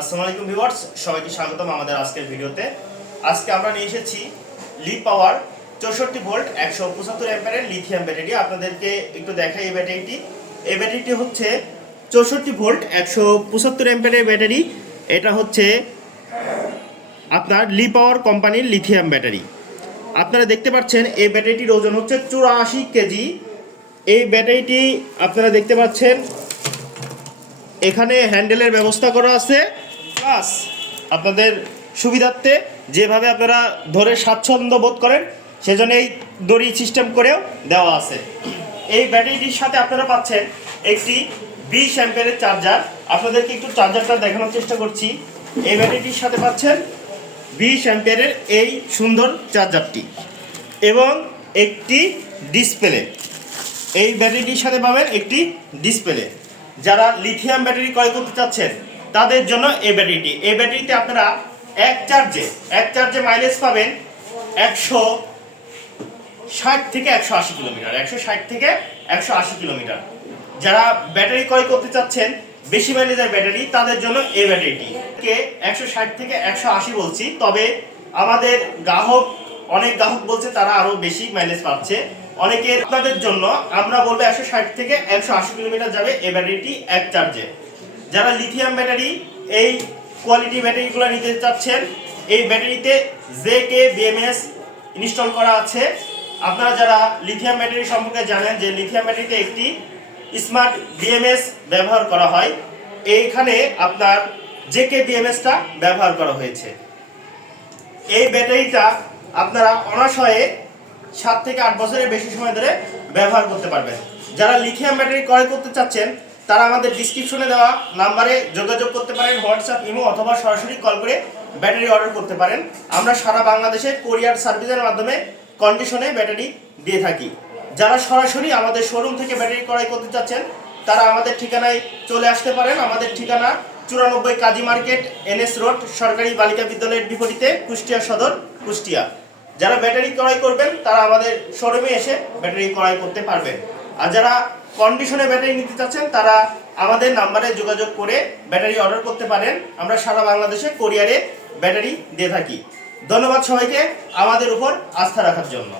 আসসালামু আলাইকুম ভিউয়ার্স, সবাইকে স্বাগতম আমাদের আজকের ভিডিওতে। আজকে আমরা নিয়ে এসেছি লি পাওয়ার 64 ভোল্ট 175 অ্যাম্পিয়ারের লিথিয়াম ব্যাটারি। আপনাদেরকে একটু দেখাই এই ব্যাটারিটি। এই ব্যাটারিটি হচ্ছে 64 ভোল্ট 175 অ্যাম্পিয়ারের ব্যাটারি। এটা হচ্ছে আপনার লি পাওয়ার কোম্পানির লিথিয়াম ব্যাটারি। আপনারা দেখতে পাচ্ছেন এই ব্যাটারিটির ওজন হচ্ছে 84 কেজি। এই ব্যাটারিটি আপনারা দেখতে পাচ্ছেন এখানে হ্যান্ডেলের ব্যবস্থা করা আছে, প্লাস আপনাদের সুবিধার্থে যেভাবে আপনারা ধরে স্বাচ্ছন্দ্য বোধ করেন সেজন্য এই দড়ি সিস্টেম করেও দেওয়া আছে। এই ব্যাটারিটির সাথে আপনারা পাচ্ছেন একটি 20 অ্যাম্পিয়ারের চার্জার। আপনাদেরকে একটু চার্জারটা দেখানোর চেষ্টা করছি। এই ব্যাটারিটির সাথে পাচ্ছেন 20 অ্যাম্পিয়ারের এই সুন্দর চার্জারটি এবং একটি ডিসপ্লে। এই ব্যাটারিটির সাথে পাবেন একটি ডিসপ্লে। যারা লিথিয়াম ব্যাটারি ক্রয় করতে চাচ্ছেন তাদের জন্য এই ব্যাটারিতে আপনারা এক চার্জে মাইলেজ পাবেন 160 থেকে 180 কিলোমিটার। 160 থেকে 180 কিলোমিটার। যারা ব্যাটারি ক্রয় করতে চাচ্ছেন বেশি মাইলেজের ব্যাটারি, তাদের জন্য এই ব্যাটারিটি 160 থেকে 180 বলছি, তবে আমাদের অনেক গ্রাহক বলছে তারা আরো বেশি মাইলেজ পাচ্ছে। অনেকের আপনাদের জন্য আমরা বলবো 160 থেকে 180 কিলোমিটার যাবে এই ব্যাটারিটি এক চার্জে। যারা লিথিয়াম ব্যাটারি এই কোয়ালিটি ব্যাটারিগুলো নিতে চাচ্ছেন, এই ব্যাটারিতে জেকে বিএমএস ইনস্টল করা আছে। আপনারা যারা লিথিয়াম ব্যাটারি সম্পর্কে জানেন যে লিথিয়াম ব্যাটারিতে একটি স্মার্ট বিএমএস ব্যবহার করা হয়, এইখানে আপনার জেকে বিএমএসটা ব্যবহার করা হয়েছে। এই ব্যাটারিটা আপনারা অনায়াসে 7 থেকে 8 বছরের বেশি সময় ধরে ব্যবহার করতে পারবেন। যারা লিথিয়াম ব্যাটারি ক্রয় করতে চাচ্ছেন তারা আমাদের ডিসক্রিপশনে দেওয়া নাম্বারে যোগাযোগ করতে পারেন, হোয়াটসঅ্যাপ, ইমো অথবা সরাসরি কল করে ব্যাটারি অর্ডার করতে পারেন। আমরা সারা বাংলাদেশে কোরিয়ার সার্ভিসের মাধ্যমে কন্ডিশনে ব্যাটারি দিয়ে থাকি। যারা সরাসরি আমাদের শোরুম থেকে ব্যাটারি ক্রয় করতে চাচ্ছেন তারা আমাদের ঠিকানায় চলে আসতে পারেন। আমাদের ঠিকানা 94 কাজী মার্কেট, NS রোড, সরকারি বালিকা বিদ্যালয়ের বিপরীতে, কুষ্টিয়া সদর, কুষ্টিয়া। যারা ব্যাটারি ক্রয় করবেন তারা আমাদের শোরুমে এসে ব্যাটারি ক্রয় করতে পারবেন। আর যারা কন্ডিশনে ব্যাটারি নিতে চাচ্ছেন তারা আমাদের নাম্বারে যোগাযোগ করে ব্যাটারি অর্ডার করতে পারেন। আমরা সারা বাংলাদেশে কোরিয়ারে ব্যাটারি দিয়ে থাকি। ধন্যবাদ সবাইকে আমাদের উপর আস্থা রাখার জন্য।